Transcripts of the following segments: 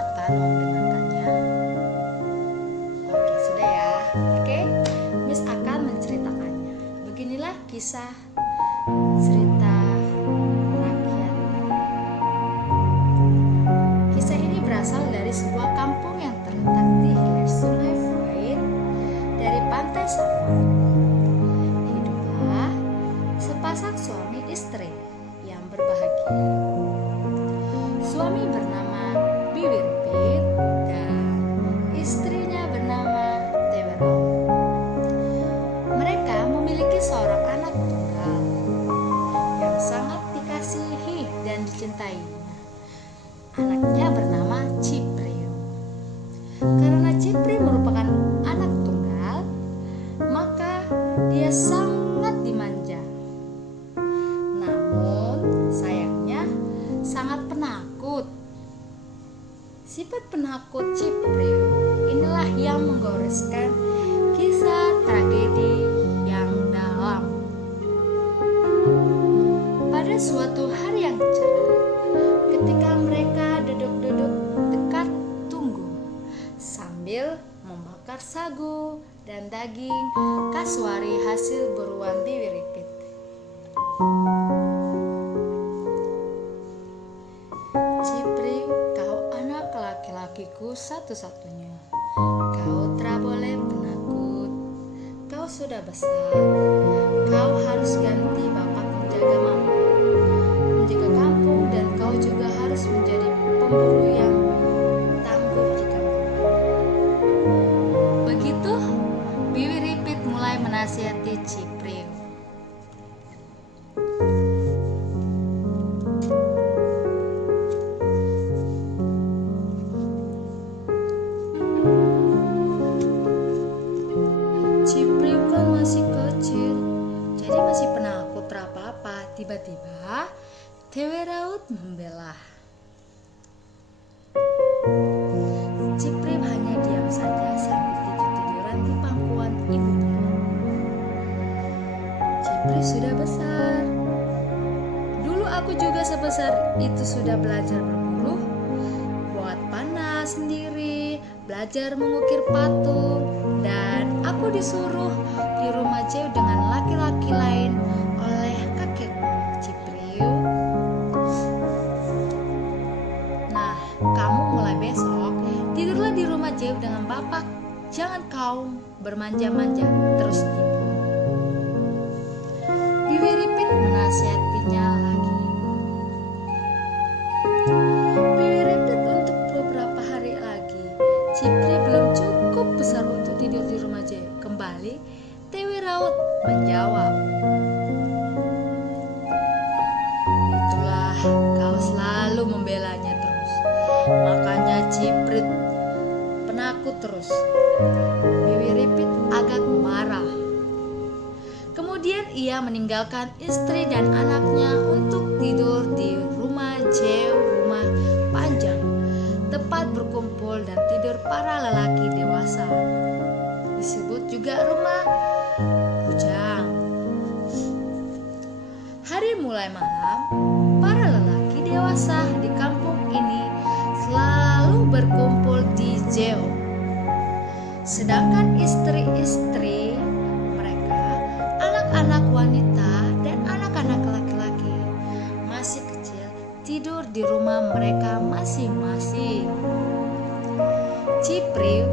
muat kan membenarkannya? Oke, sudah ya. Oke, Miss akan menceritakannya. Beginilah kisah cerita rakyat. Kisah ini berasal dari sebuah kampung yang terletak di hilir Sungai Floyd dari pantai Safar. Hiduplah sepasang suami istri yang berbahagia. Suami bernama Biwirpit dan istrinya bernama Tewero. Mereka memiliki seorang anak tunggal yang sangat dikasihi dan dicintainya. Anaknya bernama Cipriu. Karena Cipriu merupakan anak tunggal, maka dia sangat dimanja. Namun sayangnya sangat penakut. Sifat penakut Cipriu inilah yang menggoreskan kisah tragedi yang dalam. Pada suatu hari yang cerah, ketika mereka duduk-duduk dekat tunggu sambil membakar sagu dan daging kasuari hasil buruan Biwiripit. Cipriu, kau anak laki-lakiku satu-satunya. Kau tak boleh penakut. Kau sudah besar. Kau harus ganti bapak menjaga mama, menjaga kampung, dan kau juga harus menjadi pemburu yang tangguh di kampung. Begitu Biwiripit mulai menasihati Cipriu. Cipriu kan masih kecil, jadi masih penakut apa-apa. Tiba-tiba Teweraut membela. Cipriu hanya diam saja sambil tidur-tiduran di pangkuan ibunya. Cipriu sudah besar. Dulu aku juga sebesar itu sudah belajar berburu, buat panah sendiri, belajar mengukir patung, dan aku disuruh di rumah jauh dengan laki-laki lain oleh kakekku, Cipriu. Nah, kamu mulai besok tidurlah di rumah jauh dengan bapak. Jangan kau bermanja-manja terus tidur. Biwiripit menasihatinya lagi. Biwiripit untuk beberapa hari lagi. Cipriu belum cukup besar untuk tidur di rumah jauh. Kembali Teweraut menjawab, itulah kau selalu membelanya terus. Makanya Cipriu penakut terus. Biwiripit agak marah. Kemudian ia meninggalkan istri dan anaknya untuk tidur di rumah jauh, rumah panjang, tempat berkumpul dan tidur para lelaki dewasa. Disebut juga rumah bujang. Hari mulai malam, para lelaki dewasa di kampung ini selalu berkumpul di jauh. Sedangkan istri-istri mereka, anak-anak wanita dan anak-anak laki-laki masih kecil tidur di rumah mereka masing-masing. Cipriu,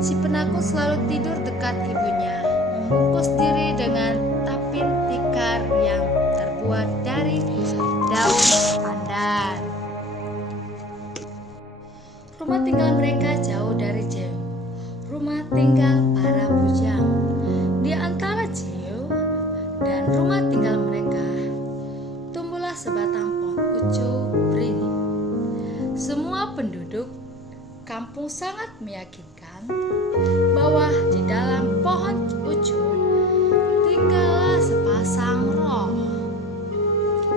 si penakut, selalu tidur dekat ibunya, membungkus diri dengan tapin tikar yang terbuat dari daun pandan. Rumah tinggal mereka jauh dari jauh. Rumah tinggal para bujang. Di antara jauh dan rumah tinggal mereka tumbuhlah sebatang pohon ucu beringin. Semua penduduk kampung sangat meyakinkan bahwa di dalam pohon ucu tinggallah sepasang roh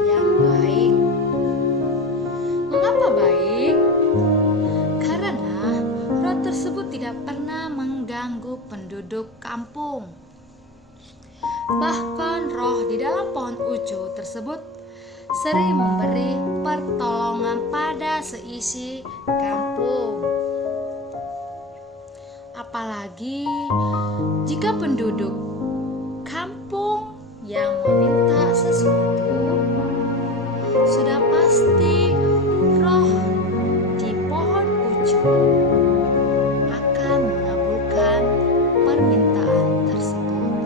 yang baik. Mengapa baik? Karena roh tersebut tidak pernah mengganggu penduduk kampung. Bahkan roh di dalam pohon ucu tersebut sering memberi pertolongan pada seisi kampung. Apalagi jika penduduk kampung yang meminta sesuatu, sudah pasti roh di pohon ucu akan mengabulkan permintaan tersebut.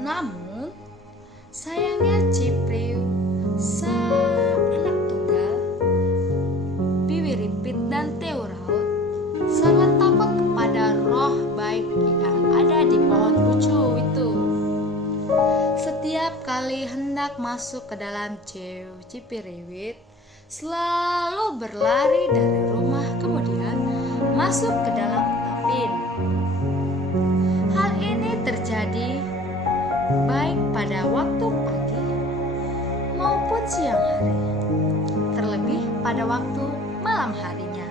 Namun, sayangnya Cipriu, anak tunggal, Biwi Ripit dan Teu Raut sangat takut kepada roh baik yang ada di pohon ucu itu. Setiap kali hendak masuk ke dalam Cipiriwit, selalu berlari dari rumah kemudian masuk ke dalam tapin. Hal ini terjadi baik pada waktu pagi maupun siang hari, terlebih pada waktu malam harinya.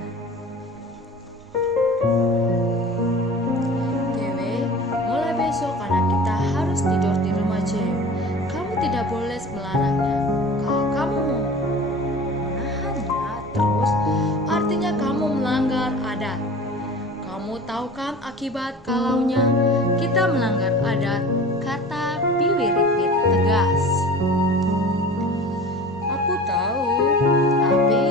Dewe, mulai besok anak kita harus tidur di rumah Ceo. Kamu tidak boleh melarangnya. Kalau kamu mau menahannya terus, artinya kamu melanggar adat. Kamu tahu kan akibat kalaunya kita melanggar adat, kata Biwi Ripit tegas. Aku tahu, tapi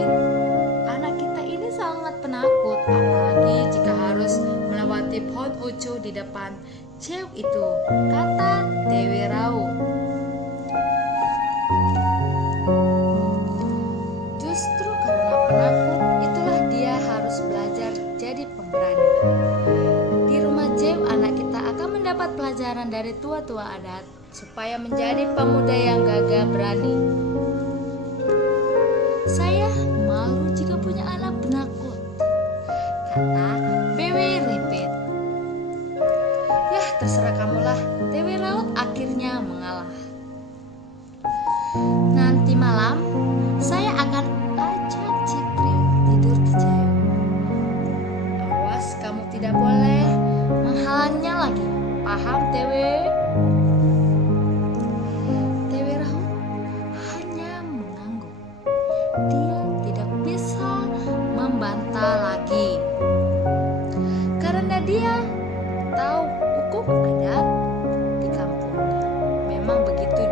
anak kita ini sangat penakut, apalagi jika harus melewati pohon ucu di depan Ceo itu, kata Dewi Rau. Justru karena penakut itulah dia harus belajar jadi pemberani. Di rumah Ceo anak kita akan mendapat pelajaran dari tua-tua adat supaya menjadi pemuda yang gagah berani. Saya malu jika punya anak penakut, kata Biwi Ripit. Yah, terserah kamulah, Dewi Raut akhirnya mengalah. Nanti malam saya akan ajak Cipriu tidur di Ceo. Awas, kamu tidak boleh menghalangnya lagi. Paham, Dewi? Dewi Raut hanya mengangguk. Dia tidak bisa membantah lagi karena dia tahu hukum adat di kampungnya. Memang begitu.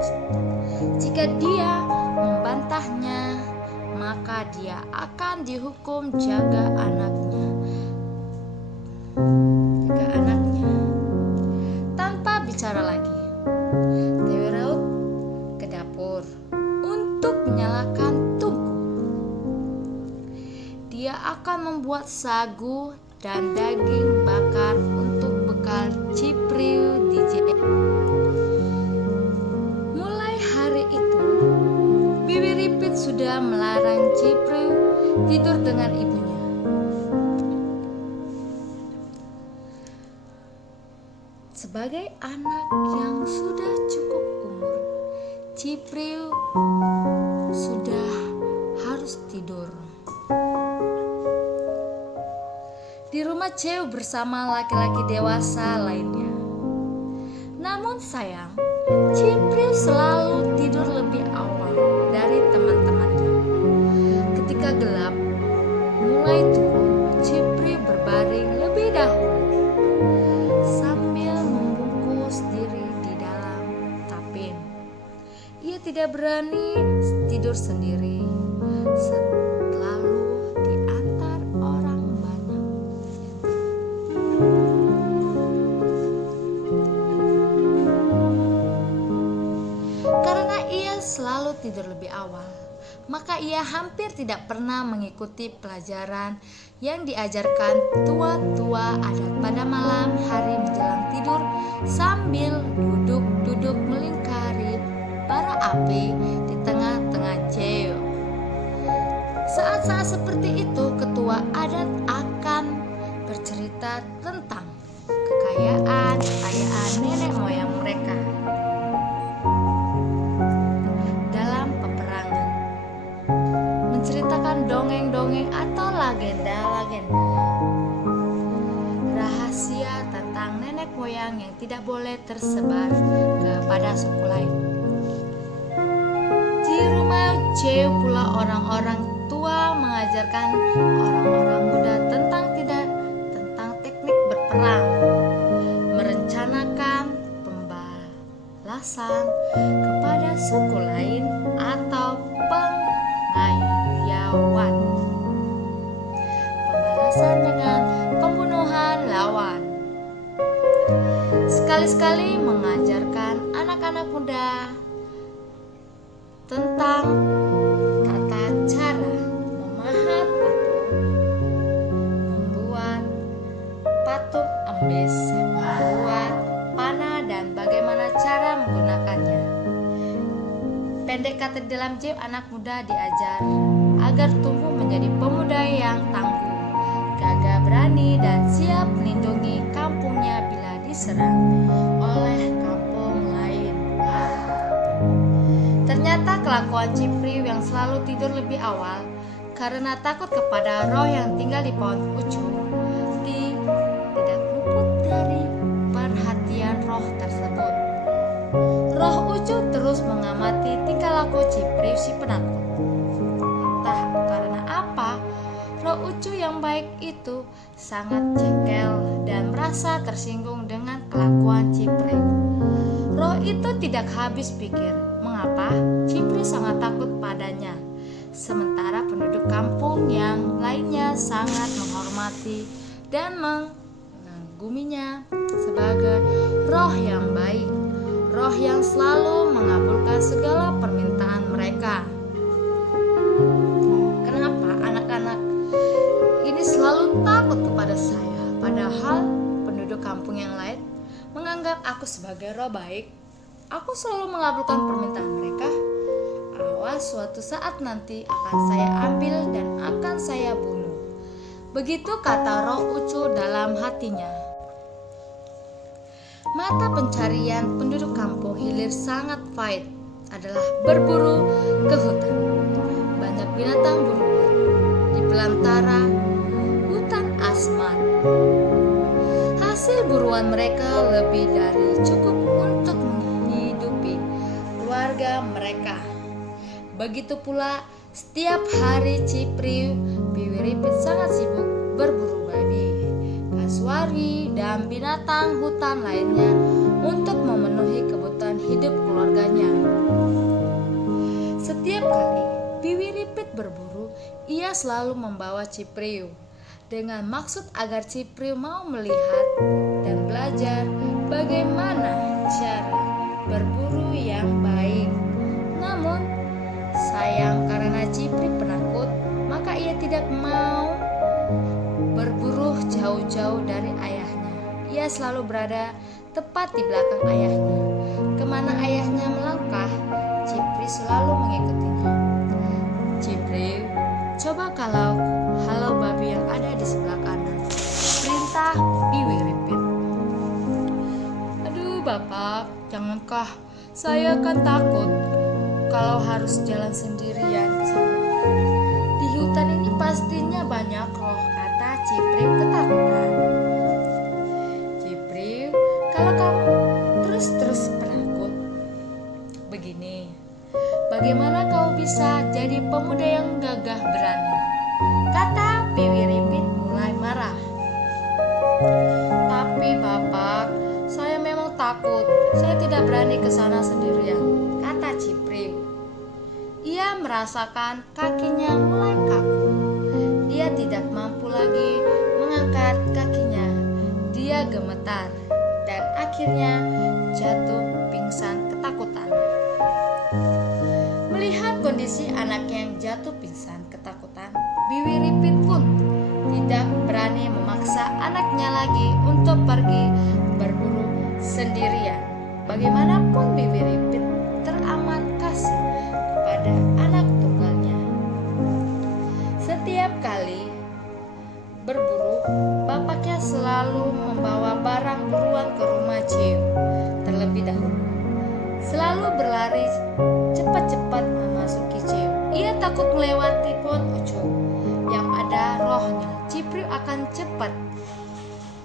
Jika dia membantahnya, maka dia akan dihukum jaga anaknya. Tanpa bicara lagi, Dewi Raut ke dapur untuk menyalakan tungku. Dia akan membuat sagu dan daging bakar untuk bekal Cipriu di Ceo. Mulai hari itu, Biwi Ripit sudah melarang Cipriu tidur dengan ibunya. Sebagai anak yang sudah cukup umur, Cipriu sudah harus tidur di rumah Ceo bersama laki-laki dewasa lainnya. Namun sayang, Cipriu selalu tidur lebih awal dari teman-temannya. Ketika gelap mulai turun, Cipriu berbaring lebih dahulu sambil membungkus diri di dalam tapin. Ia tidak berani tidur sendiri, selalu diantar orang banyak. Karena ia selalu tidur lebih awal, maka ia hampir tidak pernah mengikuti pelajaran yang diajarkan tua-tua adat pada malam hari menjelang tidur sambil duduk-duduk melingkari bara api di tengah-tengah Ceo. Saat-saat seperti itu, ketua adat akan bercerita tentang kekayaan nenek moyang mereka dalam peperangan, menceritakan dongeng-dongeng atau legenda-legenda rahasia tentang nenek moyang yang tidak boleh tersebar kepada suku lain. rumah Ceu pula orang-orang tua mengajarkan orang-orang muda tentang teknik berperang, merencanakan pembalasan kepada suku lain atau pengayuan, pembalasan dengan pembunuhan lawan. Sekali-sekali mengajarkan anak-anak muda tentang tata cara memahat patung, membuat patung embes, membuat panah, dan bagaimana cara menggunakannya. Pendek kata, di dalam Ceu anak muda diajar agar tumbuh menjadi pemuda yang tangguh, gagah berani, dan siap melindungi kampungnya bila diserang oleh kampung lain. Ternyata kelakuan Cipriu yang selalu tidur lebih awal karena takut kepada roh yang tinggal di pohon ucu tidak luput dari perhatian roh tersebut. Roh ucu terus mengamati tingkah laku Cipriu si penakut. Entah karena apa, roh ucu yang baik itu sangat jengkel dan merasa tersinggung dengan kelakuan Cipriu. Roh itu tidak habis pikir mengapa Cipriu sangat takut padanya, sementara penduduk kampung yang lainnya sangat menghormati dan mengaguminya sebagai roh yang baik, roh yang selalu mengabulkan segala permintaan mereka. Kenapa anak-anak ini selalu takut kepada saya, padahal penduduk kampung yang lain menganggap aku sebagai roh baik? Aku selalu mengabulkan permintaan mereka. Awas, suatu saat nanti akan saya ambil dan akan saya bunuh. Begitu kata roh ucu dalam hatinya. Mata pencarian penduduk kampung hilir sangat pahit adalah berburu ke hutan. Banyak binatang buruan di belantara hutan asmat. Hasil buruan mereka lebih dari cukup untuk menghidupi keluarga mereka. Begitu pula setiap hari Cipriu Biwiripit sangat sibuk berburu babi, kasuari, dan binatang hutan lainnya untuk memenuhi kebutuhan hidup keluarganya. Setiap kali Biwiripit berburu, ia selalu membawa Cipriu dengan maksud agar Cipriu mau melihat dan belajar bagaimana cara berburu yang baik. Namun sayang, karena Cipriu penakut, maka ia tidak mau berburu jauh-jauh dari ayahnya. Ia selalu berada tepat di belakang ayahnya. Kemana ayahnya melangkah, Cipriu selalu mengikutinya. Cipriu, coba kalau halau babi yang ada di sebelah kanan, perintah Biwiripit. Aduh Bapak, jangankah, saya kan takut kalau harus jalan sendirian ke sana. Di hutan ini pastinya banyak roh, kata Cipriu ketakutan. Cipriu, kalau kamu terus penakut begini, bagaimana kau bisa jadi pemuda yang gagah berani? Kata Biwiripit mulai marah. Tapi Bapak, saya memang takut. Saya tidak berani ke sana sendirian, kata Cipriu. Ia merasakan kakinya mulai kaku. Dia tidak mampu lagi mengangkat kakinya. Dia gemetar dan akhirnya jatuh pingsan ketakutan. Melihat kondisi anak yang jatuh pingsan ketakutan, Biwiripit pun tidak berani memaksa anaknya lagi untuk pergi berburu sendirian. Bagaimanapun Biwiripit teramat kasih kepada anak tunggalnya. Setiap kali berburu, bapaknya selalu membawa barang buruan ke rumah Ceu terlebih dahulu. Selalu berlari cepat-cepat memasuki Ceu. Ia takut melewati pohon ucu yang ada rohnya. Cipriu akan cepat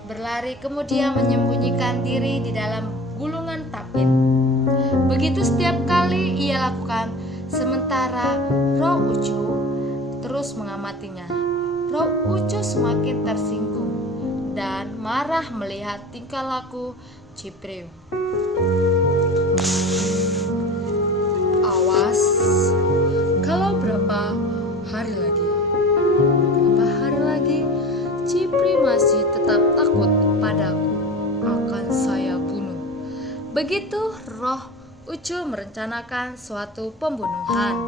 berlari, kemudian menyembunyikan diri di dalam gulungan tapin. Begitu setiap kali ia lakukan, Sementara Roh Ucu terus mengamatinya. Roh Ucu semakin tersinggung dan marah melihat tingkah laku Cipriu. Awas, kalau berapa hari lagi Cipri masih tetap takut padaku, akan saya bunuh. Begitu Roh Ucu merencanakan suatu pembunuhan.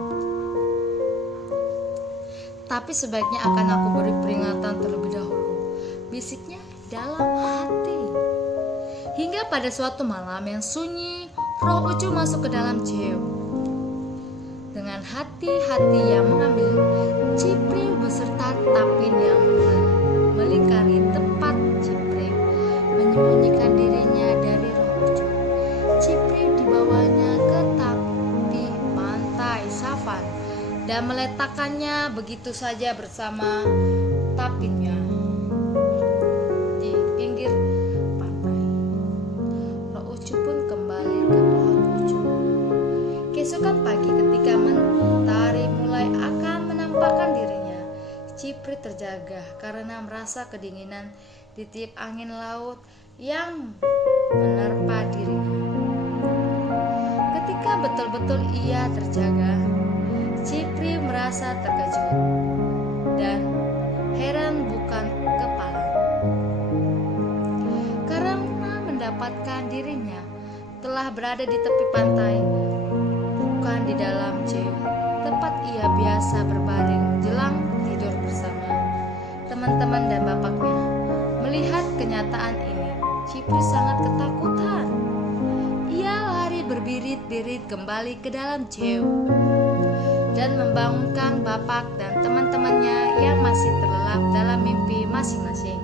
Tapi sebaiknya akan aku beri peringatan terlebih dahulu, bisiknya dalam hati. Hingga pada suatu malam yang sunyi, Roh Ucu masuk ke dalam Ceu. Dengan hati-hati yang mengambil, Cipri beserta Tapin yang melingkari tempat Cipri menyembunyikan dirinya dari Roh Ucu. Cipri dibawanya ke tepi pantai Savan dan meletakkannya begitu saja bersama Tapinnya di pinggir pantai. Roh Ucu pun kembali ke pohon Ucu. Keesokan pagi ketika mentari mulai akan menampakkan dirinya, Cipri terjaga karena merasa kedinginan di tiup angin laut yang menerpa dirinya. Ketika betul-betul ia terjaga, Cipri merasa terkejut dan heran bukan kepala karena mendapatkan dirinya telah berada di tepi pantai, bukan di dalam Ceu, tempat ia biasa berbaring menjelang tidur bersama teman-teman dan bapaknya. Melihat kenyataan ini, Cipri sangat ketakutan. Ia lari berbirit-birit kembali ke dalam Ceu dan membangunkan bapak dan teman-temannya yang masih terlelap dalam mimpi masing-masing.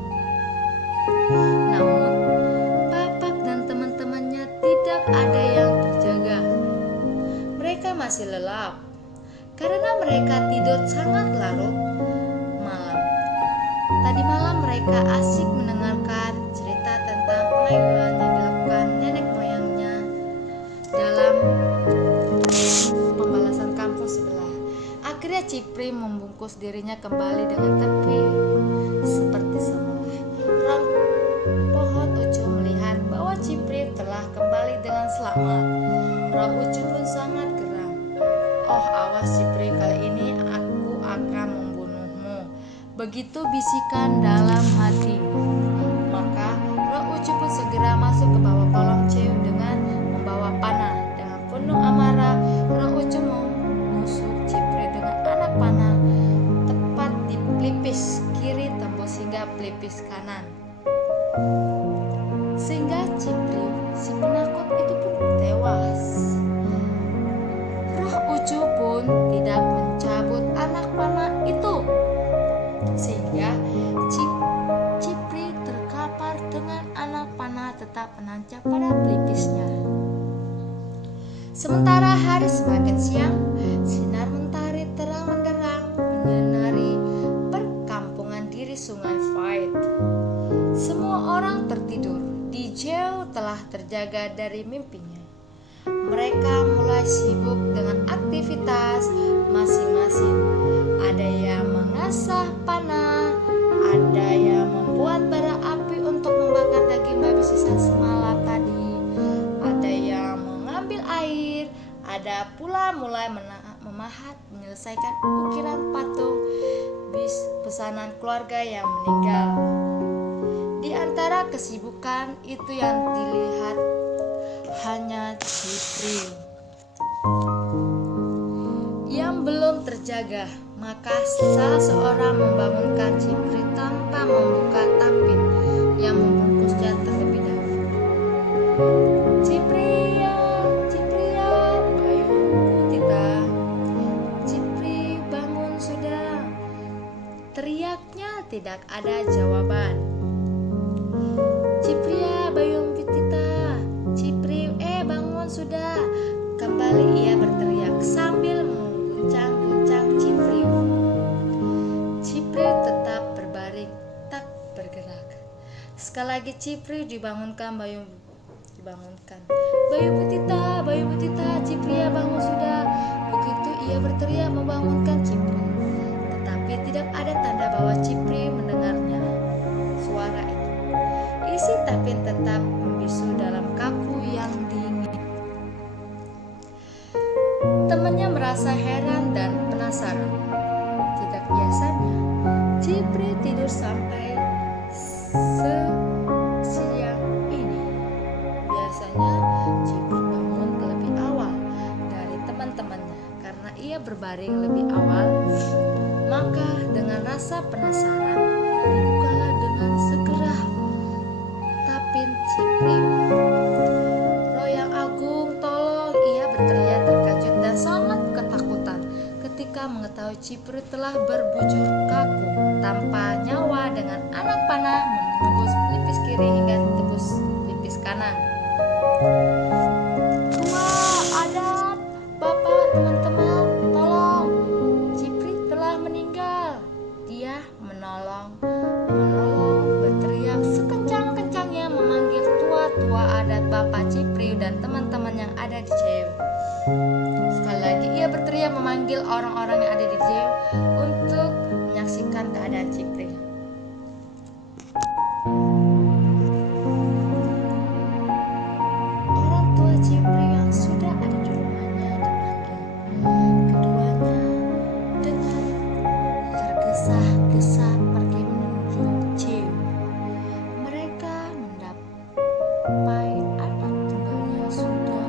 Namun, bapak dan teman-temannya tidak ada yang terjaga. Mereka masih lelap karena mereka tidur sangat larut malam. Tadi malam mereka asik mendengarkan cerita tentang perayaan yang dilakukan nenek moyangnya dalam pembalasan kampung sebelah. Akhirnya Cipri membungkus dirinya kembali dengan tepi seperti semula. Roh pohon Ucu melihat bahwa Cipri telah kembali dengan selamat. Roh Ucu pun sangat geram. Oh, awas Cipri, kali ini aku akan membunuhmu. Begitu bisikan dalam hati. Maka Roh Ucu pun segera masuk ke bawah kolong Ceu dengan membawa panah. Dengan penuh amarah, Roh Ucu menusuk Cipri dengan anak panah tepat di pelipis kiri tembus hingga pelipis kanan. Sehingga Cipri, si penakut itu pun tewas. Roh Ucu pun tidak mencabut anak panah itu, sehingga Cipri terkapar dengan anak panah tetap menancap pada pelipisnya. Sementara hari semakin siang, sinar mentari terang menderang menyinari perkampungan di Sungai Fight. Semua orang tertidur. Ceu telah terjaga dari mimpinya. Mereka mulai sibuk dengan aktivitas masing-masing. Ada yang mengasah panah, ada yang membuat bara api untuk membakar daging babi sisa semalam tadi, ada yang mengambil air, ada pula mulai memahat menyelesaikan ukiran patung bis pesanan keluarga yang meninggal. Di antara kesibukan itu yang dilihat hanya Cipri yang belum terjaga. Maka salah seorang membangunkan Cipri tanpa membuka tapin yang membungkusnya terlebih dahulu. Cipri ya, Bayu Putita. Cipri, bangun sudah. Teriaknya tidak ada jawaban. Cipri ya, Bayu Putita. Cipri, bangun sudah. Kembali ia berteriak sambil mengguncang-guncang Cipri. Cipri tetap berbaring, tak bergerak. Sekali lagi Cipri dibangunkan. Bayu Putita, Cipri ya, bangun sudah. Begitu ia berteriak membangunkan Cipri, tetapi tidak ada tanda bahwa Cipri mendengarnya suara itu. Isi Tapin tetap membisu dalam kaku yang dingin. Temannya merasa heran dan penasaran. Tidak biasanya Cipri tidur sampai sesiang ini. Biasanya Cipri bangun lebih awal dari teman-temannya karena ia berbaring lebih awal. Maka dengan rasa penasaran dibukalah dengan segera Tapin Cipri. Roh yang agung, tolong! Ia berteriak terkejut dan sangat ketakutan ketika mengetahui Cipri telah berbujur kaku tanpa nyawa dengan anak panah menembus pelipis kiri hingga tembus pelipis kanan. Wah, adat, bapak, teman-teman, tolong! Cipri telah meninggal. Dia menolong, berteriak sekencang-kencangnya memanggil tua-tua adat bapak Cipri dan teman-teman yang ada di jauh. Sekali lagi ia berteriak memanggil orang-orang yang ada di jauh untuk menyaksikan keadaan Cipri. Orang tua Cipri yang sudah ada di rumahnya dipanggil. Keduanya dengan tergesa-gesa pergi menuju jauh. Mereka mendapai anak tunggalnya sudah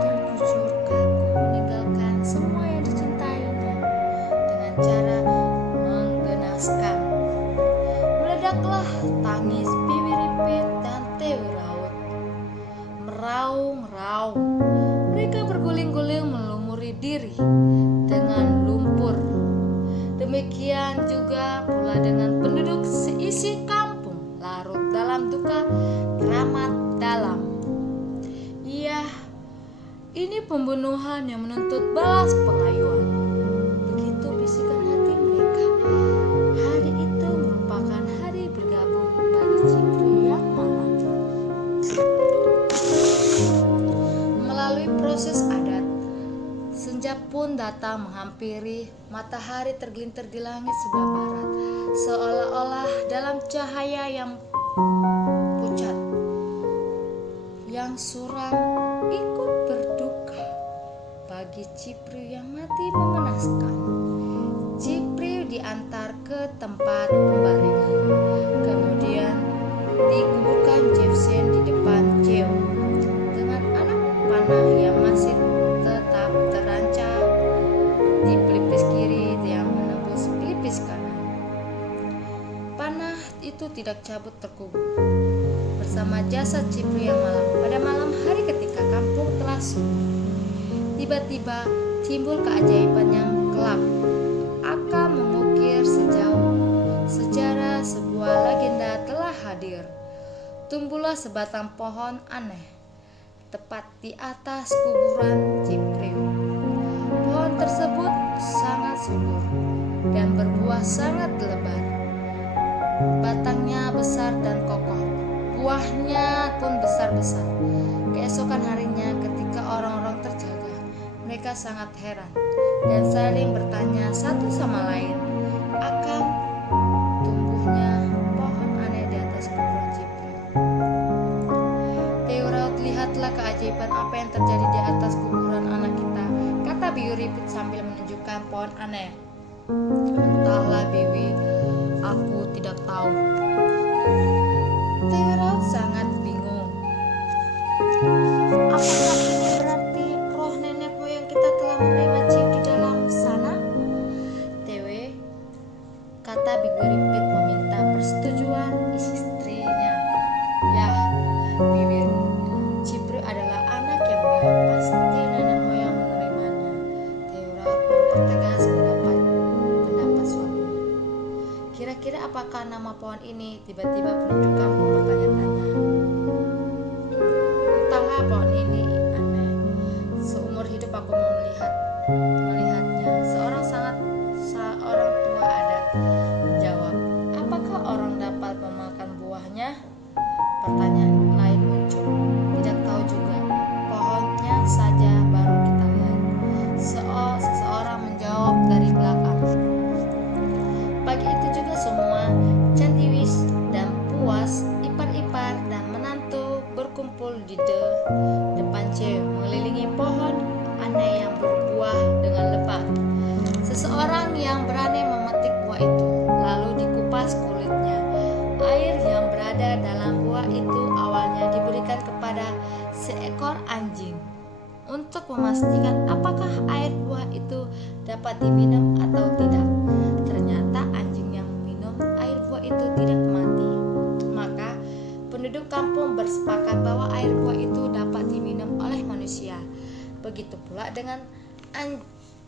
terbujur kaku meninggalkan semua yang dicintainya dengan cara menggenaskan. Meledaklah tangis Bibi Ripit dan Tewi Raut. Meraung-raung, mereka berguling-guling melumuri diri dengan lumpur. Demikian juga pula dengan penduduk seisi kampung larut dalam duka teramat dalam. Iya, ini pembunuhan yang menuntut balas pengayuan. Begitu bisikan hati mereka. Hari itu merupakan hari bergabung bagi Cipri yang malam. Melalui proses adat, senja pun datang menghampiri. Matahari tergelintir di langit sebelah barat, seolah-olah dalam cahaya yang pucat. Yang suram ikut berduka bagi Cipri yang mati mengenaskan. Cipri diantar ke tempat pembaringan, kemudian dikuburkan Jefsen di depan Jeo dengan anak panah yang masih tetap terancam di pelipis kiri yang menembus pelipis kanan. Panah itu tidak cabut terkubur bersama jasad Cipri yang malam. Pada malam hari ketika kampung telah sunyi, tiba-tiba timbul keajaiban yang kelak akan mengukir sejauh sejarah. Sebuah legenda telah hadir. Tumbuhlah sebatang pohon aneh tepat di atas kuburan Cipri. Pohon tersebut sangat subur dan berbuah sangat lebar. Batangnya besar dan kokoh, buahnya pun besar-besar. Keesokan harinya ketika orang-orang terjaga, mereka sangat heran dan saling bertanya satu sama lain akan tumbuhnya pohon aneh di atas kuburan Cipri. Teuraut, lihatlah keajaiban apa yang terjadi di atas kuburan anak kita, kata Bibi Ripit sambil menunjukkan pohon aneh. Entahlah Bibi, aku tidak tahu. Teuraut sangat bingung. Apakah ini berarti roh nenek moyang kita telah menerima Cip di dalam sana? Tewe, kata Bibi Ripit meminta persetujuan istrinya. Ya, Bibi, Cipri adalah anak yang baik, pasti nenek moyang menerimanya. Teuraut mempertegas pendapat suaminya. Kira-kira apakah nama pohon ini? Tiba-tiba penduduk kampung bertanya-tanya. Entahlah, pohon ini aneh. Seumur hidup aku mau melihatnya. Seorang tua adat menjawab. Apakah orang dapat memakan buahnya? Pertanyaan lain muncul. Tidak tahu juga. Pohonnya saja baru kita lihat. berkumpul di depan cewek mengelilingi pohon aneh yang berbuah dengan lebat. Seseorang yang berani memetik buah itu, lalu dikupas kulitnya. Air yang berada dalam buah itu awalnya diberikan kepada seekor anjing untuk memastikan apakah air buah itu dapat diminum atau tidak. Ternyata anjing yang meminum air buah itu tidak mati. Maka penduduk kampung bersepakat bahwa air buah itu dapat diminum oleh manusia. Begitu pula dengan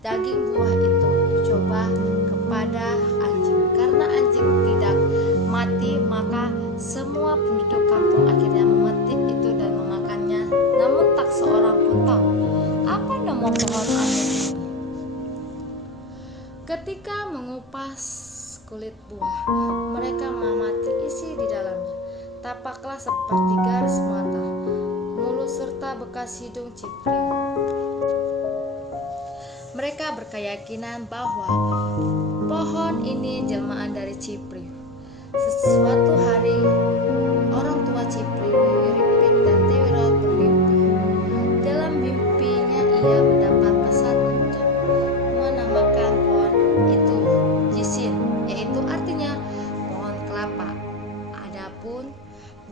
daging buah itu dicoba kepada anjing. Karena anjing tidak mati, maka semua penduduk kampung akhirnya memetik itu dan memakannya. Namun tak seorang pun tahu apa nama pohon aneh ini. Ketika mengupas kulit buah, mereka mengamati isi di dalamnya. Tapaklah seperti garis mata, mulut serta bekas hidung cipring. Mereka berkeyakinan bahwa pohon ini jelmaan dari Cipriu. Sesuatu hari, orang tua Cipriu, Wiwi Ripit dan Dewi Raut bermimpi. Dalam mimpinya ia mendapat pesan untuk menamakan pohon itu Jisin, yaitu artinya pohon kelapa. Adapun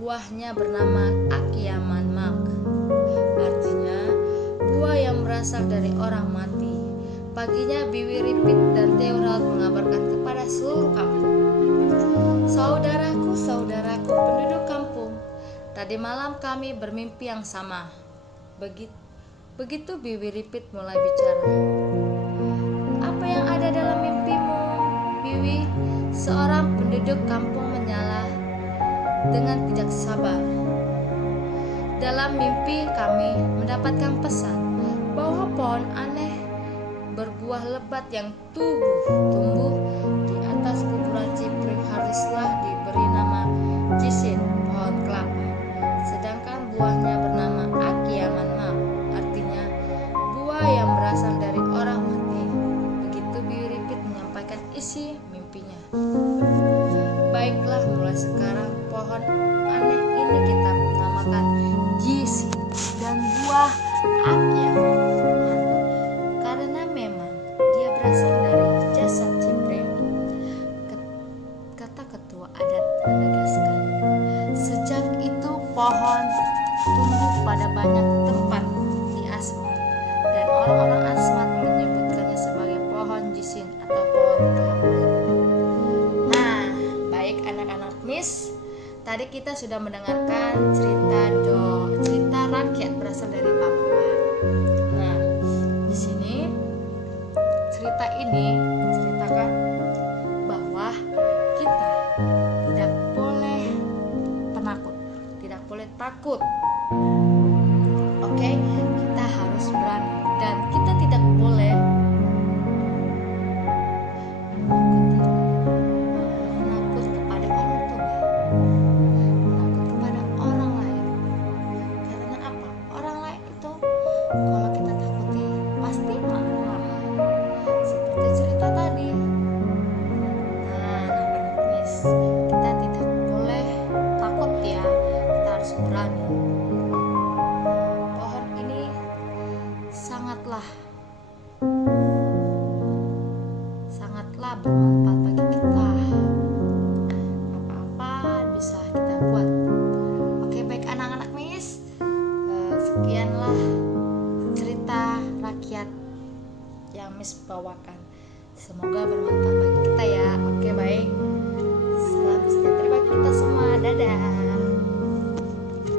buahnya bernama Akiamanmak, artinya buah yang berasal dari orang mati. Paginya Wiwi Ripit dan Teo Raut mengabarkan kepada seluruh kampung. Saudaraku, saudaraku penduduk kampung, tadi malam kami bermimpi yang sama. Begitu Wiwi Ripit mulai bicara. Apa yang ada dalam mimpimu, Wiwi? Seorang penduduk kampung menyala dengan tidak sabar. Dalam mimpi kami mendapatkan pesan bahwa pohon aneh berbuah lebat yang tumbuh di atas kuburan Cipriu haruslah diberi nama Jisin, pohon kelapa. Sedangkan buahnya bernama Akiamanmak, artinya buah yang berasal dari orang mati. Begitu Wiwi Ripit menyampaikan isi mimpinya. Baiklah, mulai sekarang pohon aneh ini kita namakan Jisin dan buah Akiamanmak. Berasal dari jasad Cipriu. Kata ketua adat menegaskan. Sejak itu pohon tumbuh pada banyak tempat di Asmat, dan orang-orang Asmat menyebutkannya sebagai pohon Jisin atau pohon kelapa. Nah, baik anak-anak Miss, tadi kita sudah mendengarkan cerita rakyat berasal dari Papua. Nah, di sini cerita ini menceritakan bahwa kita tidak boleh penakut, tidak boleh takut. Oke, kita harus berani dan kita tidak boleh menakut kepada orang tua, menakut kepada orang lain. Karena apa? Orang lain itu kalau kita takuti pasti marah. Seperti cerita tadi. Nah, anak-anak Miss, kita tidak boleh takut ya, kita harus berani. Pohon ini sangatlah bermanfaat bagi kita. Apa-apa bisa kita buat. Oke, baik anak-anak Miss, sekianlah cerita rakyat yang Miss bawakan. Semoga bermanfaat bagi kita ya. Oke, baik. Salam sejahtera bagi kita semua. Dadah.